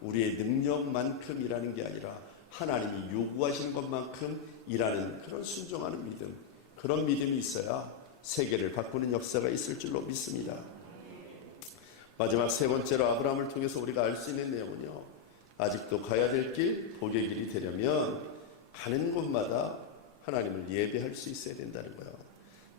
우리의 능력만큼 일하는 게 아니라 하나님이 요구하시는 것만큼 일하는 그런 순종하는 믿음, 그런 믿음이 있어야 세계를 바꾸는 역사가 있을 줄로 믿습니다. 마지막 세 번째로 아브라함을 통해서 우리가 알 수 있는 내용은요, 아직도 가야 될 길, 복의 길이 되려면 가는 곳마다 하나님을 예배할 수 있어야 된다는 거예요.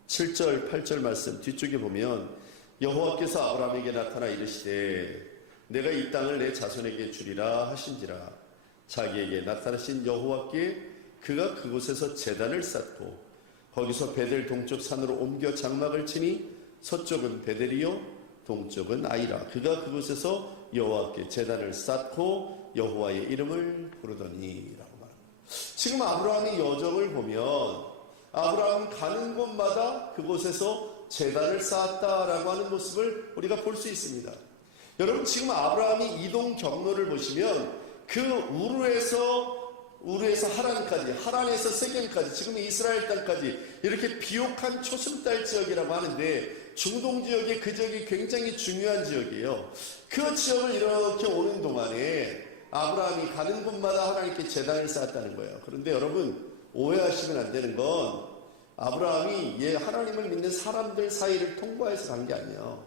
7절, 8절 말씀 뒤쪽에 보면 여호와께서 아브라함에게 나타나 이르시되 내가 이 땅을 내 자손에게 주리라 하신지라. 자기에게 나타나신 여호와께 그가 그곳에서 제단을 쌓고 거기서 베델 동쪽 산으로 옮겨 장막을 치니 서쪽은 베델이요 동쪽은 아이라. 그가 그곳에서 여호와께 제단을 쌓고 여호와의 이름을 부르더니 라고 말합니다. 지금 아브라함의 여정을 보면 아브라함은 가는 곳마다 그곳에서 제단을 쌓았다라고 하는 모습을 우리가 볼 수 있습니다. 여러분, 지금 아브라함이 이동 경로를 보시면 그 우르에서 하란까지, 하란에서 세겜까지, 지금 이스라엘 땅까지 이렇게 비옥한 초승달 지역이라고 하는데, 중동 지역의 그 지역이 굉장히 중요한 지역이에요. 그 지역을 이렇게 오는 동안에 아브라함이 가는 곳마다 하나님께 제단을 쌓았다는 거예요. 그런데 여러분, 오해하시면 안 되는 건 아브라함이 하나님을 믿는 사람들 사이를 통과해서 간 게 아니에요.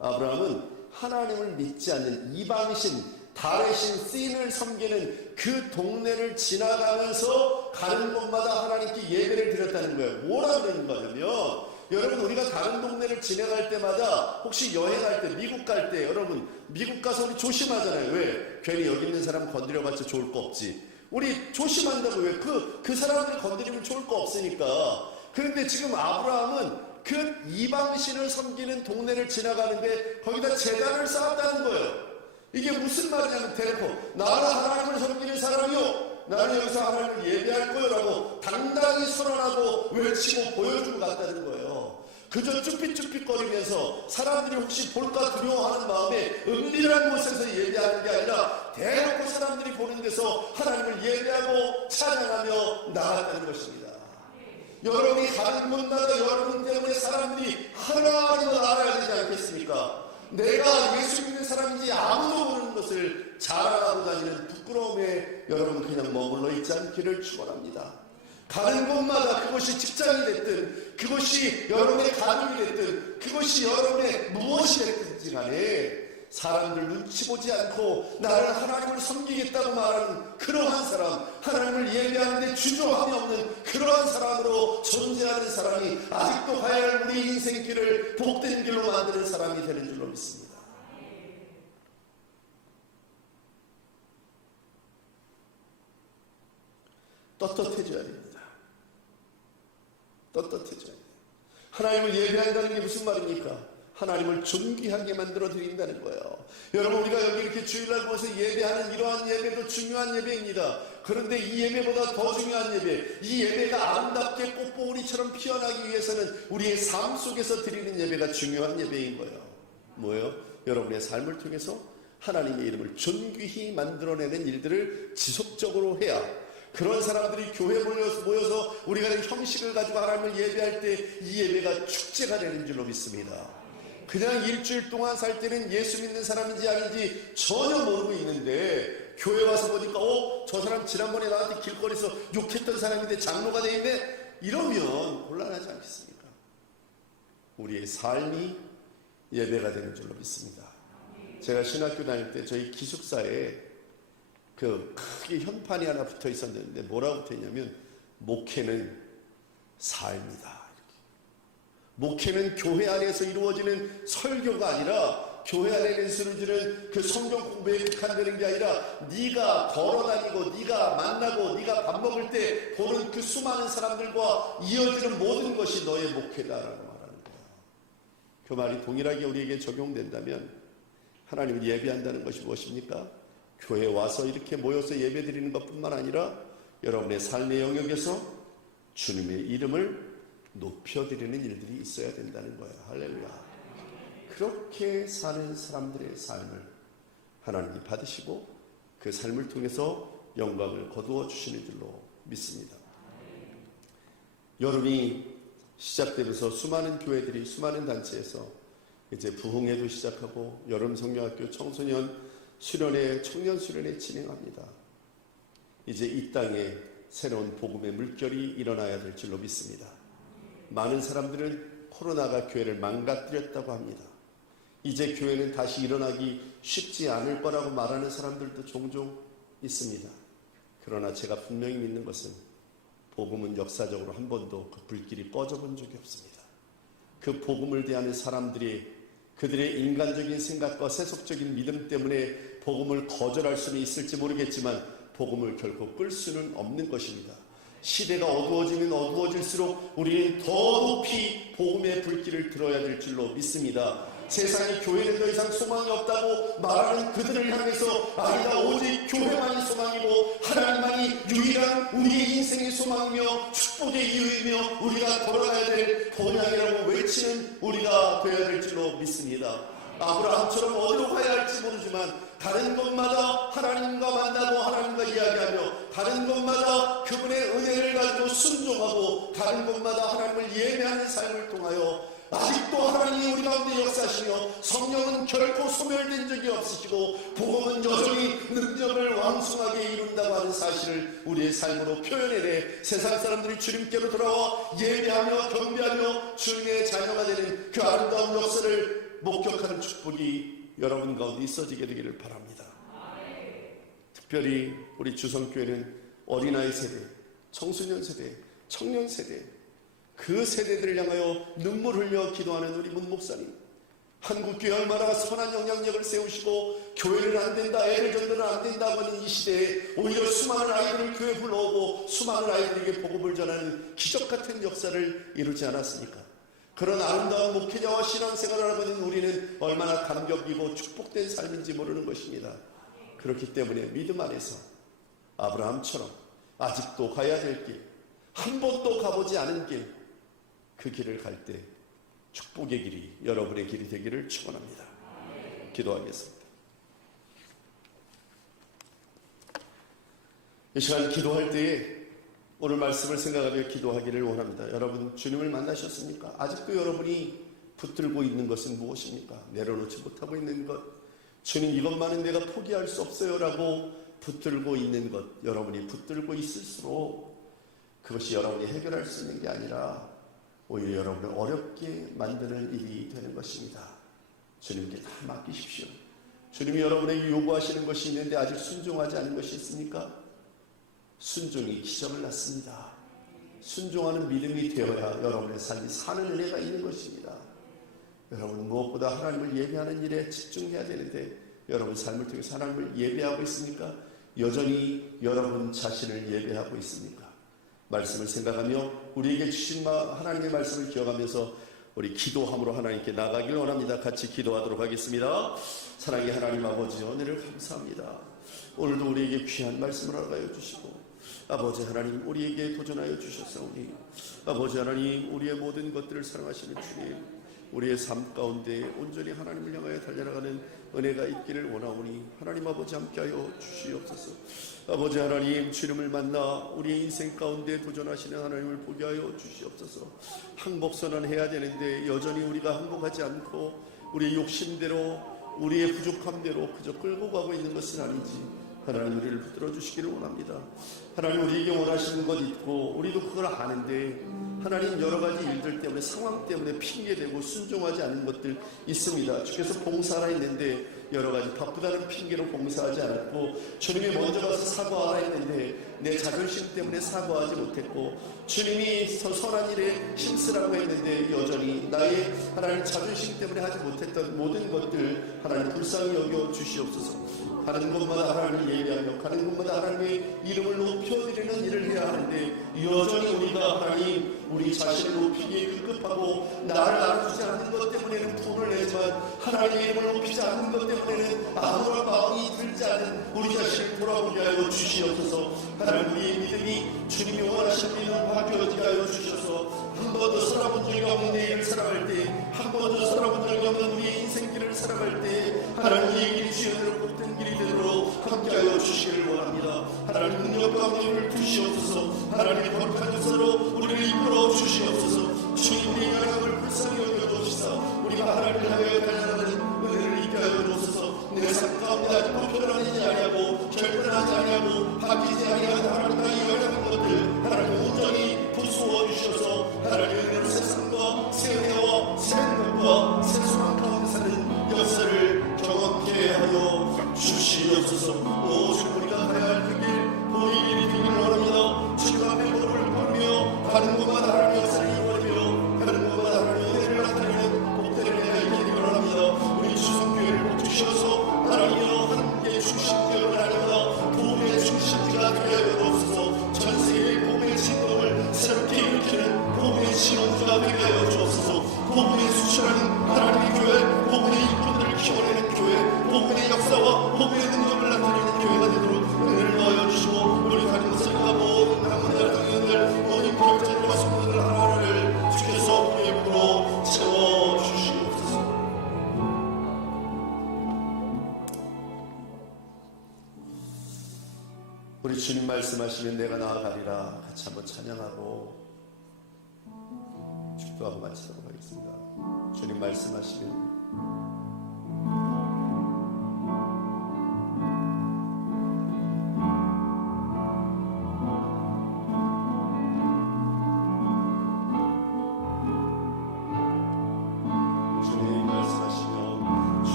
아브라함은 하나님을 믿지 않는 이방신, 달의 신 씬을 섬기는 그 동네를 지나가면서 가는 곳마다 하나님께 예배를 드렸다는 거예요. 뭐라 그러는 거냐면, 여러분, 우리가 다른 동네를 지나갈 때마다, 혹시 여행할 때, 미국 갈 때, 여러분 미국 가서 우리 조심하잖아요. 왜? 괜히 여기 있는 사람 건드려봤자 좋을 거 없지. 우리 조심한다고. 왜? 그 사람들 건드리면 좋을 거 없으니까. 그런데 지금 아브라함은 그 이방신을 섬기는 동네를 지나가는데 거기다 제단을 쌓았다는 거예요. 이게 무슨 말이냐면, 대놓고 나는 하나님을 섬기는 사람이요, 나는 여기서 하나님을 예배할 거요 라고 당당히 선언하고 외치고 보여주고 갔다는 거예요. 그저 쭈삣쭈삣거리면서 사람들이 혹시 볼까 두려워하는 마음에 은밀한 곳에서 예배하는 게 아니라 대놓고 사람들이 보는 데서 하나님을 예배하고 찬양하며 나아갔다는 것입니다. 여러분이 가는 곳마다 여러분 때문에 사람들이 하나님을 알아야 되지 않겠습니까? 내가 예수 믿는 사람인지 아무도 모르는 것을 자랑하고 다니는 부끄러움에 여러분 그냥 머물러 있지 않기를 축원합니다. 가는 곳마다, 그것이 직장이 됐든 그것이 여러분의 가족이 됐든 그것이 여러분의 무엇이 됐든지 간에 사람들 눈치 보지 않고 나를 하나님을 섬기겠다고 말하는 그러한 사람, 하나님을 예배하는데 주저함이 없는 그러한 사람으로 존재하는 사람이 아직도 가야 할 우리 인생길을 복된 길로 만드는 사람이 되는 줄로 믿습니다. 떳떳해져야 됩니다. 떳떳해져야 돼요. 하나님을 예배한다는 게 무슨 말입니까? 하나님을 존귀하게 만들어 드린다는 거예요. 여러분, 우리가 여기 이렇게 주일날 모여서 예배하는 이러한 예배도 중요한 예배입니다. 그런데 이 예배보다 더 중요한 예배, 이 예배가 아름답게 꽃봉오리처럼 피어나기 위해서는 우리의 삶 속에서 드리는 예배가 중요한 예배인 거예요. 뭐예요? 여러분의 삶을 통해서 하나님의 이름을 존귀히 만들어내는 일들을 지속적으로 해야, 그런 사람들이 교회에 모여서 우리가 형식을 가지고 하나님을 예배할 때 이 예배가 축제가 되는 줄로 믿습니다. 그냥 일주일 동안 살 때는 예수 믿는 사람인지 아닌지 전혀 모르고 있는데, 교회 와서 보니까 저 사람 지난번에 나한테 길거리에서 욕했던 사람인데 장로가 돼 있네, 이러면 곤란하지 않겠습니까? 우리의 삶이 예배가 되는 줄로 믿습니다. 제가 신학교 다닐 때 저희 기숙사에 크게 현판이 하나 붙어 있었는데 뭐라고 붙어 있냐면, 목회는 삶이다. 목회는 교회 안에서 이루어지는 설교가 아니라, 교회 안에 이루어지는 그 성경 공부에 국한되는 게 아니라, 네가 걸어다니고 네가 만나고 네가 밥 먹을 때 보는 그 수많은 사람들과 이어지는 모든 것이 너의 목회다라고 말하는 거야. 그 말이 동일하게 우리에게 적용된다면 하나님을 예배한다는 것이 무엇입니까? 교회에 와서 이렇게 모여서 예배드리는 것뿐만 아니라 여러분의 삶의 영역에서 주님의 이름을 높여드리는 일들이 있어야 된다는 거예요. 할렐루야. 그렇게 사는 사람들의 삶을 하나님이 받으시고 그 삶을 통해서 영광을 거두어 주시는 줄로 믿습니다. 여름이 시작되면서 수많은 교회들이, 수많은 단체에서 이제 부흥회도 시작하고 여름 성경학교 청소년 수련회, 청년 수련회 진행합니다. 이제 이 땅에 새로운 복음의 물결이 일어나야 될 줄로 믿습니다. 많은 사람들은 코로나가 교회를 망가뜨렸다고 합니다. 이제 교회는 다시 일어나기 쉽지 않을 거라고 말하는 사람들도 종종 있습니다. 그러나 제가 분명히 믿는 것은, 복음은 역사적으로 한 번도 그 불길이 꺼져본 적이 없습니다. 그 복음을 대하는 사람들이 그들의 인간적인 생각과 세속적인 믿음 때문에 복음을 거절할 수는 있을지 모르겠지만 복음을 결코 끌 수는 없는 것입니다. 시대가 어두워지면 어두워질수록 우리는 더 높이 복음의 불길을 들어야 될 줄로 믿습니다. 세상에 교회는 더 이상 소망이 없다고 말하는 그들을 향해서, 아니다, 오직 교회만이 소망이고 하나님만이 유일한 우리의 인생의 소망이며 축복의 이유이며 우리가 돌아가야 될 본향이라고 외치는 우리가 되어야 될 줄로 믿습니다. 아브라함처럼 어디로 가야 할지 모르지만 다른 곳마다 하나님과 만나고 하나님과 이야기하며, 다른 곳마다 그분의 은혜를 가지고 순종하고, 다른 곳마다 하나님을 예배하는 삶을 통하여 아직도 하나님이 우리 가운데 역사하시며, 성령은 결코 소멸된 적이 없으시고 복음은 여전히 능력을 왕성하게 이룬다고 하는 사실을 우리의 삶으로 표현해내 세상 사람들이 주님께로 돌아와 예배하며 경배하며 주님의 자녀가 되는 그 아름다운 역사를 목격하는 축복이 여러분 가운데 있어지게 되기를 바랍니다. 특별히 우리 주성교회는 어린아이 세대, 청소년 세대, 청년 세대, 그 세대들을 향하여 눈물 흘려 기도하는 우리 문 목사님, 한국교회 얼마나 선한 영향력을 세우시고 교회를 안 된다, 애를 전도는 안 된다고 하는 이 시대에 오히려 수많은 아이들을 교회 불러오고 수많은 아이들에게 복음을 전하는 기적 같은 역사를 이루지 않았습니까? 그런 아름다운 목회자와 신앙생활을 하고 있는 우리는 얼마나 감격이고 축복된 삶인지 모르는 것입니다. 그렇기 때문에 믿음 안에서 아브라함처럼 아직도 가야 될 길, 한 번도 가보지 않은 길, 그 길을 갈 때 축복의 길이 여러분의 길이 되기를 축원합니다. 기도하겠습니다. 이 시간 기도할 때에 오늘 말씀을 생각하며 기도하기를 원합니다. 여러분, 주님을 만나셨습니까? 아직도 여러분이 붙들고 있는 것은 무엇입니까? 내려놓지 못하고 있는 것, 주님 이것만은 내가 포기할 수 없어요 라고 붙들고 있는 것, 여러분이 붙들고 있을수록 그것이 여러분이 해결할 수 있는 게 아니라 오히려 여러분을 어렵게 만드는 일이 되는 것입니다. 주님께 다 맡기십시오. 주님이 여러분에게 요구하시는 것이 있는데 아직 순종하지 않은 것이 있습니까? 순종이 기적을 낳습니다. 순종하는 믿음이 되어야 여러분의 삶이 사는 은혜가 있는 것입니다. 여러분, 무엇보다 하나님을 예배하는 일에 집중해야 되는데 여러분 삶을 통해서 하나님을 예배하고 있습니까? 여전히 여러분 자신을 예배하고 있습니까? 말씀을 생각하며 우리에게 주신 하나님의 말씀을 기억하면서 우리 기도함으로 하나님께 나가길 원합니다. 같이 기도하도록 하겠습니다. 사랑의 하나님 아버지여, 은혜를 감사합니다. 오늘도 우리에게 귀한 말씀을 허락하여 주시고 아버지 하나님, 우리에게 도전하여 주셨사오니 아버지 하나님, 우리의 모든 것들을 사랑하시는 주님, 우리의 삶 가운데 온전히 하나님을 향하여 달려나가는 은혜가 있기를 원하오니 하나님 아버지 함께하여 주시옵소서. 아버지 하나님, 주님을 만나 우리의 인생 가운데 도전하시는 하나님을 보게 하여 주시옵소서. 항복선언해야 되는데 여전히 우리가 항복하지 않고 우리의 욕심대로 우리의 부족함대로 그저 끌고 가고 있는 것은 아닌지 하나님 우리를 붙들어 주시기를 원합니다. 하나님, 우리에게 원하시는 것 있고 우리도 그걸 아는데 하나님, 여러 가지 일들 때문에, 상황 때문에 핑계대고 순종하지 않는 것들 있습니다. 주께서 봉사하라 했는데 여러 가지 바쁘다는 핑계로 봉사하지 않았고, 주님이 먼저 가서 사과하라 했는데 내 자존심 때문에 사과하지 못했고, 주님이 선한 일에 힘쓰라고 했는데 여전히 나의 하나님 자존심 때문에 하지 못했던 모든 것들 하나님 불쌍히 여겨 주시옵소서. 가는 곳마다 하나님을 예배하며 가는 곳마다 하나님의 이름을 높여드리는 일을 해야 하는데 여전히 우리가 하나님 우리 자신을 높이기에 급급하고 나를 알아주지 않는 것 때문에는 분을 내지만 하나님의 이름을 높이지 않는 것 때문에는 아무런 마음이 들지 않은 우리 자신을 돌아보게 하여 주시옵소서. 하나님, 우리의 믿음이 주님이 원하시는 믿음으로 바뀌어지게 하여 주셔서 한 번도 살아본 적이 없는 내일을 살아갈 때, 한 번도 살아본 적이 없는 우리의 인생길을 살아갈 때 하나님, 우리의 길이 주여대로 곱된 길이 되도록 함께하여 주시기를 원합니다. 하나님, 능력 가운데 우리를 두시옵소서. 하나님의 거룩한 역사로 우리를 이끌어 주시옵소서. 주님, 우리의 연약함을 불쌍히 여겨주시사 우리가 하나님을 향하여 달려나가는 은혜를 있게 하여 주옵소서. 내 삶 가운데 아직도 변화되지 아니하고 결단하지 아니하고 바뀌지 아니하는 하나님, 나의 연약한 것들 하나님 온전히 부수어 주셔서 하나님의 은혜로 새 삶과 새 은혜와 새 능력과 새 소망 가운데 사는 역사를 경험케 하여 주시옵소서. 오직 우리가 가야 할 그 길, 본인 길이 되기를 원합니다. 주님 앞에 무릎을 꿇으며 가는 곳마다 하나님의 역사를 이루어내며 가는 곳마다 하나님의 은혜를 나타내는 복된 은혜가 있기를 원합니다. 우리 주성교회를 복 주셔서 하나님이여 함께 중심되어 하나님과 복음의 중심지가 되게 하여 주옵소서. 전 세계의 복음의 진동을 새롭게 일으키는 복음의 신원지가 되게 하여 주옵소서. 복음의 수출하는 하나님의 교회, 복음의 일꾼들을 키워내는 교회, 복음의 역사와 복음의 능력을 나타내는 교회가 되도록 은혜를 더하여 주시고, 우리 가진 것들과 모든 학문들, 강연들, 모든 결정과 성도들 하나를 주께서 우리의 몸으로 채워주시옵소서. 우리 주님 말씀하시면 내가 나아가리라 같이 한번 찬양하고 축도하고 마치도록 하겠습니다. 주님 말씀하시면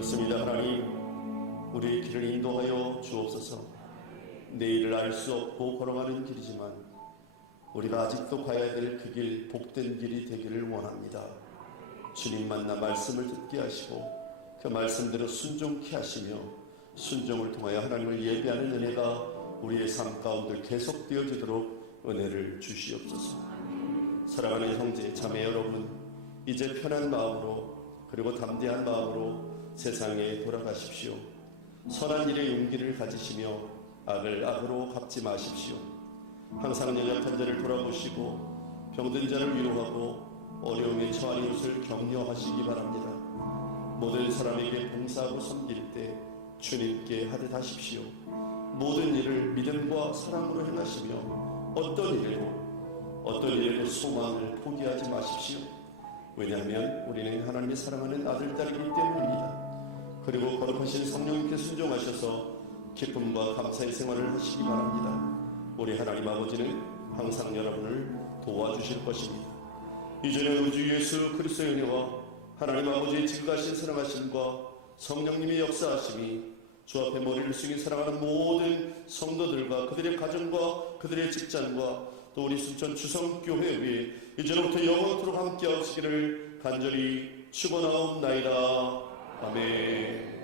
그렇습니다. 하나님, 우리의 길을 인도하여 주옵소서. 내일을 알 수 없고 걸어가는 길이지만 우리가 아직도 가야 될 그 길, 복된 길이 되기를 원합니다. 주님 만나 말씀을 듣게 하시고 그 말씀대로 순종케 하시며 순종을 통하여 하나님을 예배하는 은혜가 우리의 삶 가운데 계속되어지도록 은혜를 주시옵소서. 사랑하는 형제 자매 여러분, 이제 편한 마음으로 그리고 담대한 마음으로 세상에 돌아가십시오. 선한 일에 용기를 가지시며 악을 악으로 갚지 마십시오. 항상 연약한 자를 돌아보시고 병든 자를 위로하고 어려움에 처한 이웃을 격려하시기 바랍니다. 모든 사람에게 봉사하고 섬길 때 주님께 하듯 하십시오. 모든 일을 믿음과 사랑으로 행하시며 어떤 일에도 소망을 포기하지 마십시오. 왜냐하면 우리는 하나님이 사랑하는 아들, 딸이기 때문입니다. 그리고 거룩하신 성령님께 순종하셔서 기쁨과 감사의 생활을 하시기 바랍니다. 우리 하나님 아버지는 항상 여러분을 도와주실 것입니다. 이제는 우주 예수 그리스도의 은혜와 하나님 아버지의 지극하신 사랑하심과 성령님의 역사하심이 주 앞에 머리를 숙인 사랑하는 모든 성도들과 그들의 가정과 그들의 직장과 또 우리 순천 주성교회 위에 이제로부터 영원토록 함께 하시기를 간절히 축원하옵나이다. 아멘.